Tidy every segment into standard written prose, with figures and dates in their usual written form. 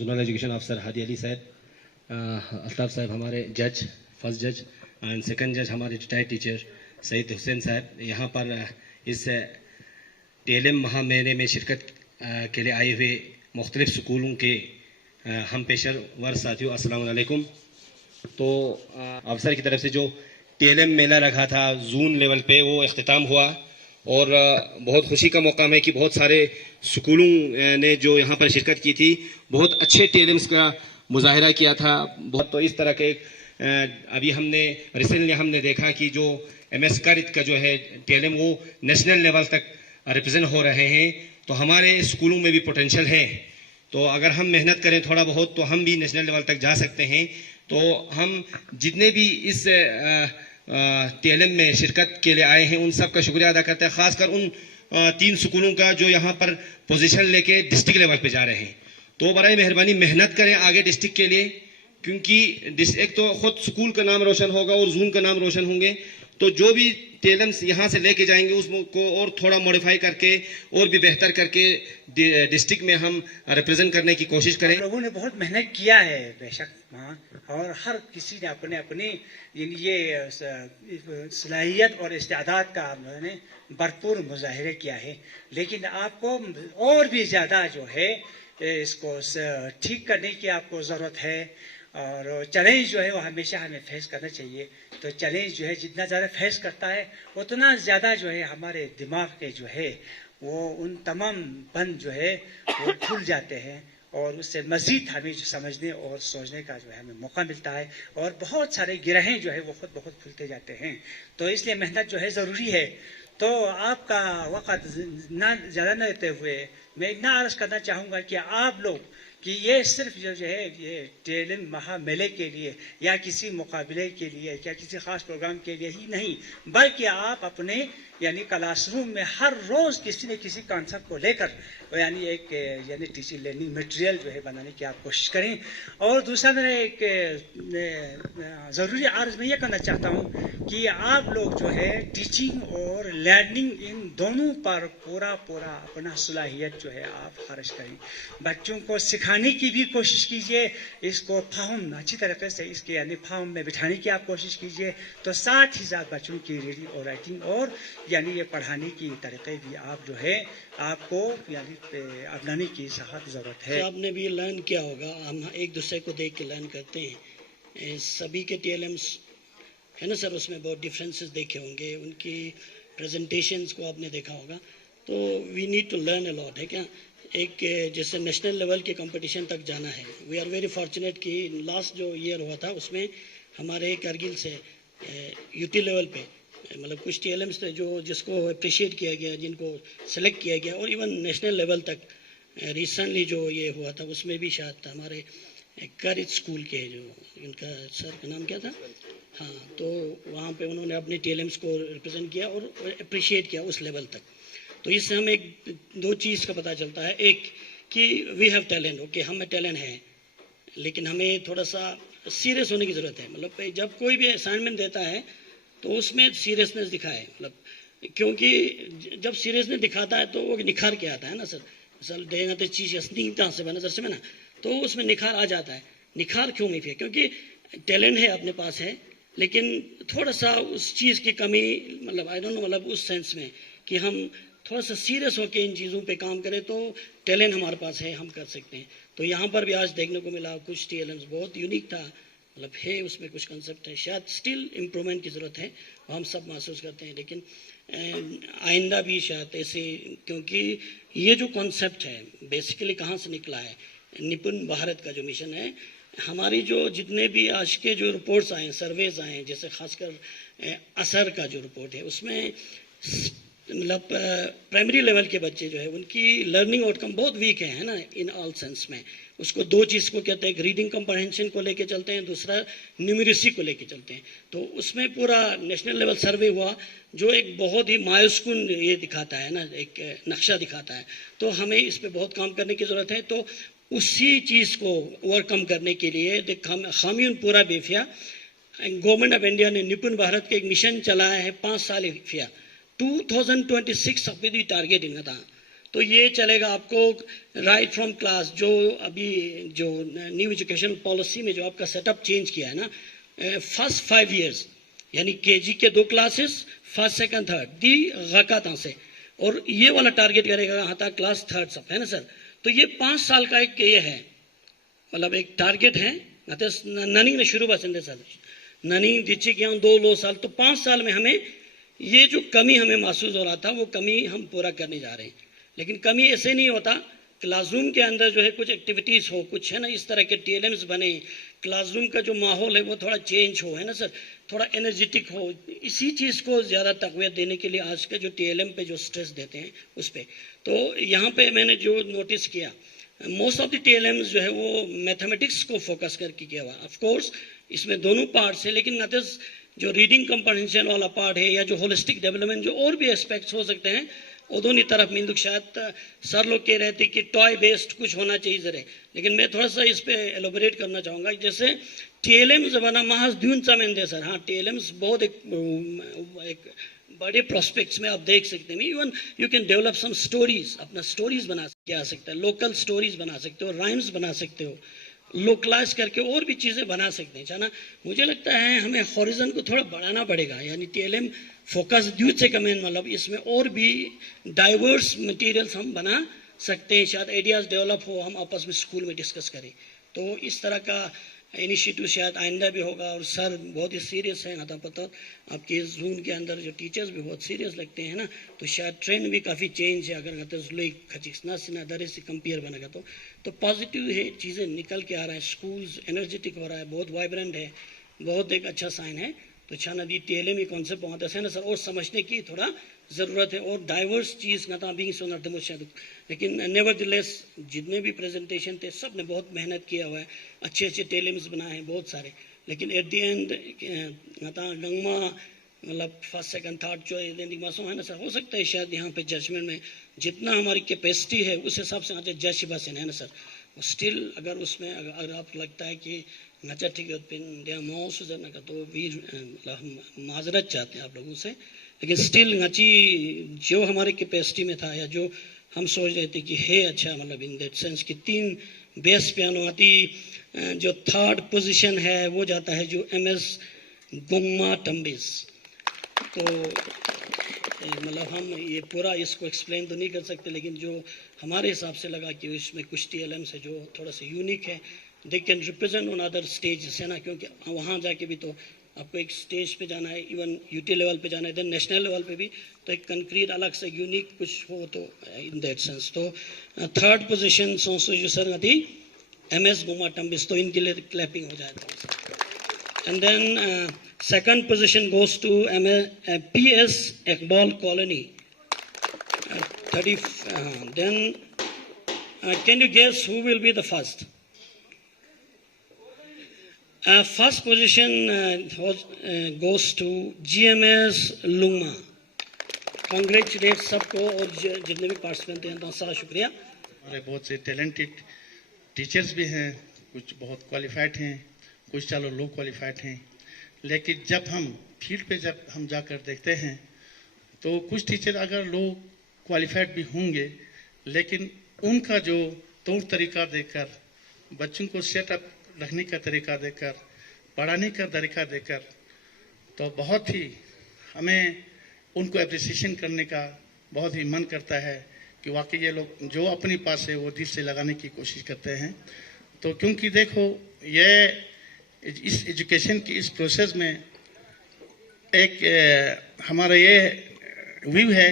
Zonal education officer Hadi Ali साहब, अल्ताफ़ साहब हमारे जज, फर्स्ट जज एंड सेकंड जज हमारे रिटायर्ड टीचर सईद हुसैन साहब, यहाँ पर इस TLM महामेले में शिरकत के लिए आए हुए मुख्तलिफ स्कूलों के हम पेशेवर साथियों, अस्सलाम वालेकुम। तो अफसर की तरफ से जो TLM मेला रखा था जून लेवल पे, वो इख्तिताम हुआ और बहुत खुशी का मौकाम है कि बहुत सारे स्कूलों ने जो यहाँ पर शिरकत की थी, बहुत अच्छे TLMs का मुजाहिरा किया था। बहुत तो इस तरह के अभी हमने रिसेंटली देखा कि जो MS कारित का जो है TLM वो नेशनल लेवल तक रिप्रेजेंट हो रहे हैं। तो हमारे स्कूलों में भी पोटेंशियल है, तो अगर हम मेहनत करें थोड़ा बहुत तो हम भी नेशनल लेवल तक जा सकते हैं। तो हम जितने भी इस TLM में शिरकत के लिए आए हैं उन सब का शुक्रिया अदा करते हैं, ख़ासकर उन 3 स्कूलों का जो यहाँ पर पोजीशन लेके डिस्ट्रिक्ट लेवल पे जा रहे हैं। तो बराए मेहरबानी मेहनत करें आगे डिस्ट्रिक्ट के लिए, क्योंकि एक तो खुद स्कूल का नाम रोशन होगा और जून का नाम रोशन होंगे। तो जो भी TLMs यहाँ से लेके जाएंगे उसको और थोड़ा मॉडिफाई करके और भी बेहतर करके डिस्ट्रिक्ट में हम रिप्रेजेंट करने की कोशिश करें। लोगों ने बहुत मेहनत किया है बेशक वहाँ, और हर किसी ने अपने अपने ये सलाहियत और इस्तेदाद का उन्होंने भरपूर मुजाहिरे किया है। लेकिन आपको और भी ज़्यादा जो है इसको ठीक करने की आपको ज़रूरत है, और चैलेंज जो है वो हमेशा हमें फेस करना चाहिए। तो चैलेंज जो है जितना ज़्यादा फेस करता है उतना ज़्यादा जो है हमारे दिमाग के जो है वो उन तमाम बंद जो है वो खुल जाते हैं, और उससे मज़ीद हमें जो समझने और सोचने का जो है हमें मौका मिलता है, और बहुत सारे गिरहें जो है वो खुद बहुत खुलते जाते हैं। तो इसलिए मेहनत जो है ज़रूरी है। तो आपका वक़्त ना ज़्यादा न लेते हुए मैं इतना अर्ज़ करना चाहूँगा कि आप लोग कि ये सिर्फ जो है ये TLM महामेले के लिए या किसी मुकाबले के लिए या किसी ख़ास प्रोग्राम के लिए ही नहीं, बल्कि आप अपने यानी क्लासरूम में हर रोज़ किसी न किसी कॉन्सेप्ट को लेकर यानी एक यानी टीचिंग लर्निंग मटेरियल जो है बनाने की आप कोशिश करें। और दूसरा मेरा एक ज़रूरी अर्ज़ मैं ये करना चाहता हूँ कि आप लोग जो है टीचिंग और लर्निंग इन दोनों पर पूरा अपना सलाहियत जो है आप खर्च करें। बच्चों को सिखाने की भी कोशिश कीजिए, इसको फाहम अच्छी तरीके से इसके यानी फाहम में बिठाने की आप कोशिश कीजिए। तो साथ ही साथ बच्चों की रीडिंग और राइटिंग और यानी ये पढ़ाने की तरीके भी आप जो है आपको यानी अपनाने की सख्त ज़रूरत है। आपने भी लर्न किया होगा, हम एक दूसरे को देख के लर्न करते हैं। सभी के TLMs है ना सर, उसमें बहुत डिफरेंसेस देखे होंगे, उनकी प्रेजेंटेशंस को आपने देखा होगा। तो we need to learn a lot है क्या। एक जैसे नेशनल लेवल के कंपटीशन तक जाना है, वी आर वेरी फॉर्चुनेट कि लास्ट जो ईयर हुआ था उसमें हमारे कारगिल से UT लेवल पे मतलब कुछ TLMs थे जो जिसको अप्रिशिएट किया गया, जिनको सेलेक्ट किया गया, और इवन नेशनल लेवल तक रिसेंटली जो ये हुआ था उसमें भी शायद हमारे कारित स्कूल के जो इनका सर का नाम क्या था, हाँ, तो वहाँ पे उन्होंने अपने TLMs को रिप्रेजेंट किया और अप्रिशिएट किया उस लेवल तक। तो इससे हमें दो चीज़ का पता चलता है, एक कि वी हैव टैलेंट, ओके हमें टैलेंट है, लेकिन हमें थोड़ा सा सीरियस होने की ज़रूरत है। मतलब जब कोई भी असाइनमेंट देता है तो उसमें सीरियसनेस दिखाए, मतलब क्योंकि जब सीरियसनेस दिखाता है तो वो निखार के आता है ना सर। सर देना तो चीज़ स्नीता से बना सर में ना, तो उसमें निखार आ जाता है। निखार क्यों नहीं है? क्योंकि टैलेंट है अपने पास है, लेकिन थोड़ा सा उस चीज़ की कमी, मतलब आई डोंट नो, मतलब उस सेंस में कि हम थोड़ा सा सीरियस होकर इन चीज़ों पे काम करें तो टैलेंट हमारे पास है, हम कर सकते हैं। तो यहाँ पर भी आज देखने को मिला कुछ TLMs बहुत यूनिक था, मतलब है उसमें कुछ कंसेप्ट है, शायद स्टिल इम्प्रूवमेंट की ज़रूरत है, हम सब महसूस करते हैं। लेकिन आइंदा भी शायद ऐसे, क्योंकि ये जो कॉन्सेप्ट है बेसिकली कहाँ से निकला है, निपुण भारत का जो मिशन है, हमारी जो जितने भी आज के जो रिपोर्ट्स आए, सर्वेज आए, जैसे खासकर असर का जो रिपोर्ट है उसमें मतलब प्राइमरी लेवल के बच्चे जो है उनकी लर्निंग आउटकम बहुत वीक है ना, इन ऑल सेंस में। उसको दो चीज़ को कहते हैं, एक रीडिंग कंप्रहेंशन को लेके चलते हैं, दूसरा न्यूमेरेसी को लेके चलते हैं। तो उसमें पूरा नेशनल लेवल सर्वे हुआ जो एक बहुत ही मायूसकुन ये दिखाता है ना, एक नक्शा दिखाता है। तो हमें इस पर बहुत काम करने की ज़रूरत है। तो उसी चीज़ को ओवरकम करने के लिए खामियों पूरा बेफिया गवर्नमेंट ऑफ इंडिया ने निपुण भारत के एक मिशन चलाया है 5 साल फिया 2026 अभी टारगेट इनका था। तो ये चलेगा आपको राइट फ्रॉम क्लास। जो अभी जो न्यू एजुकेशन पॉलिसी में जो आपका सेटअप चेंज किया है ना, फर्स्ट 5 years यानी केजी के 2 classes, फर्स्ट सेकंड थर्ड दी गकाता से, और ये वाला टारगेट करेगा यहाँ तक क्लास 3rd सब, है ना सर। तो ये 5 साल का एक ये है, मतलब एक टारगेट है। ननी ने शुरू बसंदे सर ननी दीची किया 2 साल, तो 5 साल में हमें ये जो कमी हमें महसूस हो रहा था वो कमी हम पूरा करने जा रहे हैं। लेकिन कमी ऐसे नहीं होता, क्लासरूम के अंदर जो है कुछ एक्टिविटीज़ हो, कुछ है ना इस तरह के TLMs बने, क्लासरूम का जो माहौल है वो थोड़ा चेंज हो, है ना सर, थोड़ा एनर्जेटिक हो। इसी चीज़ को ज़्यादा तक़वियत देने के लिए आज के जो TLM पे जो स्ट्रेस देते हैं उस पर। तो यहाँ पे मैंने जो नोटिस किया, मोस्ट ऑफ द TLMs जो है वो मैथमेटिक्स को फोकस करके किया हुआ। ऑफ कोर्स इसमें दोनों पार्ट्स है, लेकिन नतिज जो रीडिंग कंप्रहेंशन वाला पार्ट है या जो होलिस्टिक डेवलपमेंट जो और भी एस्पेक्ट्स हो सकते हैं वो दोनों तरफ मिंदुक शायद सर लोग कह रहे थे कि टॉय बेस्ड कुछ होना चाहिए जरे, लेकिन मैं थोड़ा सा इस पे एलोबरेट करना चाहूँगा। जैसे TLM जमाना महज द्यून चामेंदे सर, हाँ TLMs बहुत एक बड़े प्रोस्पेक्ट्स में आप देख सकते हैं। Even you can develop some stories, अपना स्टोरीज बना के आ सकता है, लोकल स्टोरीज बना सकते हो, राइम्स बना सकते हो, लोकलाइज करके और भी चीज़ें बना सकते हैं। ना मुझे लगता है हमें हॉरिजन को थोड़ा बढ़ाना पड़ेगा, यानी TLM फोकस ड्यूज से कमेंट मतलब इसमें और भी डाइवर्स मटेरियल्स हम बना सकते हैं। शायद आइडियाज़ डेवलप हो, हम आपस में स्कूल में डिस्कस करें, तो इस तरह का इनिशिएटिव शायद आइंदा भी होगा। और सर बहुत ही सीरियस है, आता पता आपके जून के अंदर जो टीचर्स भी बहुत सीरियस लगते हैं ना, तो शायद ट्रेंड भी काफ़ी चेंज है। अगर खचिसना सिना दरे से कंपेयर बनेगा तो पॉजिटिव है, चीज़ें निकल के आ रहा है, स्कूल्स एनर्जेटिक हो रहा है, बहुत वाइब्रेंट है, बहुत एक अच्छा साइन है। तो अच्छा नदी TLM ही कॉन्सेप्ट पहुँचता है ना सर, और समझने की थोड़ा ज़रूरत है और डाइवर्स चीज़ ना भी सुनते मुझे। लेकिन नेवरदलेस जितने भी प्रेजेंटेशन थे सब ने बहुत मेहनत किया हुआ है, अच्छे अच्छे TLMs बनाए हैं बहुत सारे, लेकिन एट दी एंड गंगमा मतलब फर्स्ट सेकंड थर्ड जो मासों है ना सर, हो सकता है शायद यहाँ पे जजमेंट में जितना हमारी कैपेसिटी है उस हिसाब से आज जज बसन है ना सर। स्टिल अगर उसमें अगर आप लगता है कि नचा ठीक है तो भी हम माजरत चाहते हैं आप लोगों से, लेकिन स्टिल नची जो हमारे कैपेसिटी में था या जो हम सोच रहे थे कि है अच्छा, मतलब इन दैट सेंस कि 3 बेस पियानो आती, जो 3rd पोजीशन है वो जाता है जो MS गुम्मा टम्बिस। तो मतलब हम ये पूरा इसको एक्सप्लेन तो नहीं कर सकते, लेकिन जो हमारे हिसाब से लगा कि इसमें कुछ TLMs है जो थोड़ा सा यूनिक है, they can represent on other stage है ना, क्योंकि वहाँ जाके भी तो आपको एक स्टेज पे जाना है, इवन UT लेवल पे जाना है, देन नेशनल लेवल पे भी, तो एक कंक्रीट अलग से यूनिक कुछ हो तो इन दैट सेंस। तो 3rd पोजीशन जो सर थी MS गुम्मा टम्बिस, तो इनके लिए क्लैपिंग हो जाएगा। And then second position goes to PS Iqbal Colony 30 then can you guess who will be the first? First position goes to GMS Lungma। Congratulate सबको और जितने भी पार्टिसिपेंट हैं तो सारा शुक्रिया। हमारे बहुत से टैलेंटेड टीचर्स भी हैं, कुछ बहुत क्वालिफाइड हैं, कुछ चलो लो क्वालिफाइड हैं, लेकिन जब हम फील्ड पे जब हम जाकर देखते हैं तो कुछ टीचर अगर लो क्वालिफाइड भी होंगे, लेकिन उनका जो तौर तरीका देखकर, बच्चों को सेटअप रखने का तरीका देखकर, पढ़ाने का तरीका देखकर, तो बहुत ही हमें उनको एप्रिसिएशन करने का बहुत ही मन करता है कि वाकई ये लोग जो अपने पास है वो दिल से लगाने की कोशिश करते हैं। तो क्योंकि देखो ये इस एजुकेशन की इस प्रोसेस में एक हमारा ये व्यू है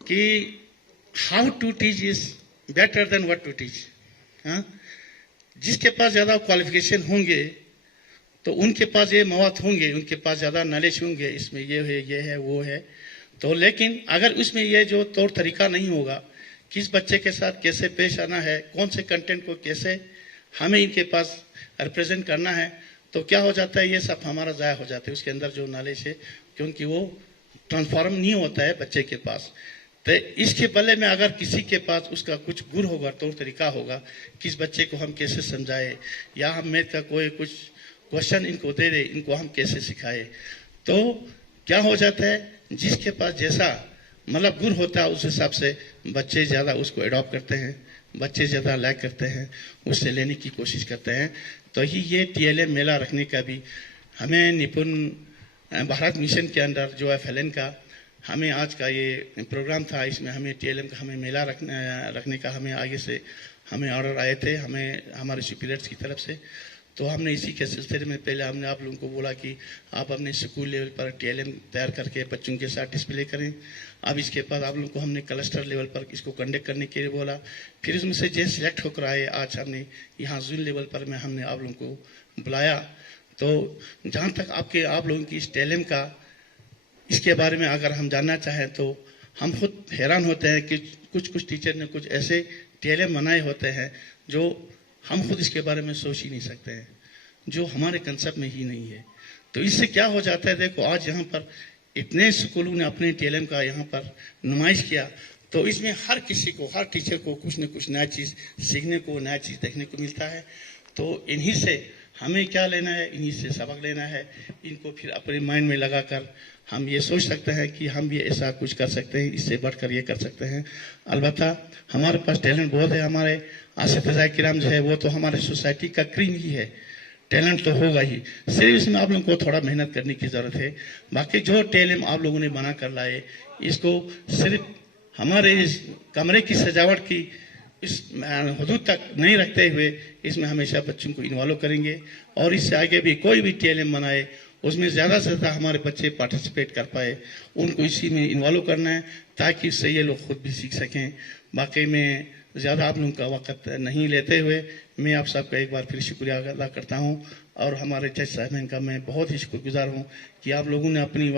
कि how to teach is better than what to teach. हाँ, जिसके पास ज़्यादा क्वालिफिकेशन होंगे तो उनके पास ये मवाद होंगे, उनके पास ज़्यादा नॉलेज होंगे, इसमें ये है वो है। तो लेकिन अगर उसमें ये जो तौर तरीका नहीं होगा, किस बच्चे के साथ कैसे पेश आना है, कौन से कंटेंट को कैसे हमें इनके पास रिप्रेजेंट करना है, तो क्या हो जाता है, ये सब हमारा ज़ाया हो जाता है, उसके अंदर जो नॉलेज है, क्योंकि वो ट्रांसफॉर्म नहीं होता है बच्चे के पास। तो इसके बदले में अगर किसी के पास उसका कुछ गुर होगा, तौर तरीका होगा, किस बच्चे को हम कैसे समझाए, या हम मैथ का कोई कुछ क्वेश्चन इनको दे दे, इनको हम कैसे सिखाए, तो क्या हो जाता है, जिसके पास जैसा मतलब गुण होता है, उस हिसाब से बच्चे ज़्यादा उसको अडॉप्ट करते हैं, बच्चे ज़्यादा लाइक करते हैं, उससे लेने की कोशिश करते हैं। तो ये TLM मेला रखने का भी हमें निपुण भारत मिशन के अंडर जो FLN का हमें आज का ये प्रोग्राम था, इसमें हमें TLM का हमें मेला रखने का हमें आगे से हमें ऑर्डर आए थे, हमें हमारे सुपीरियर्स की तरफ से। तो हमने इसी के सिलसिले में पहले हमने आप लोगों को बोला कि आप अपने स्कूल लेवल पर TLM तैयार करके बच्चों के साथ डिस्प्ले करें। अब इसके बाद आप लोगों को हमने क्लस्टर लेवल पर इसको कंडक्ट करने के लिए बोला। फिर उसमें से जो सिलेक्ट होकर आए, आज हमने यहाँ जोन लेवल पर में हमने आप लोगों को बुलाया। तो जहाँ तक आप लोगों की इस TLM का इसके बारे में अगर हम जानना चाहें तो हम खुद हैरान होते हैं कि कुछ टीचर ने कुछ ऐसे TLM बनाए होते हैं जो हम खुद इसके बारे में सोच ही नहीं सकते हैं, जो हमारे कंसेप्ट में ही नहीं है। तो इससे क्या हो जाता है, देखो आज यहाँ पर इतने स्कूलों ने अपने TLM का यहाँ पर नुमाइश किया, तो इसमें हर किसी को, हर टीचर को कुछ न कुछ नया चीज़ सीखने को, नया चीज़ देखने को मिलता है। तो इन्हीं से हमें क्या लेना है, इन्हीं से सबक लेना है। इनको फिर अपने माइंड में लगाकर हम ये सोच सकते हैं कि हम भी ऐसा कुछ कर सकते हैं, इससे बढ़कर ये कर सकते हैं। अलबत्ता हमारे पास टैलेंट बहुत है। हमारे आसिफ किराम जो है वो तो हमारे सोसाइटी का क्रीम ही है, टैलेंट तो होगा ही, सिर्फ इसमें आप लोगों को थोड़ा मेहनत करने की ज़रूरत है। बाकी जो TLM आप लोगों ने बना कर लाए, इसको सिर्फ हमारे इस कमरे की सजावट की इस हदूद तक नहीं रखते हुए इसमें हमेशा बच्चों को इन्वॉल्व करेंगे। और इससे आगे भी कोई भी TLM बनाए उसमें ज़्यादा से ज़्यादा हमारे बच्चे पार्टिसिपेट कर पाए, उनको इसी में इन्वॉल्व करना है ताकि इससे ये लोग खुद भी सीख सकें। बाकी में ज़्यादा आप लोगों का वक्त नहीं लेते हुए मैं आप सबका एक बार फिर शुक्रिया अदा करता हूँ। और हमारे जज साहब का मैं बहुत ही शुक्रगुजार हूँ कि आप लोगों ने अपनी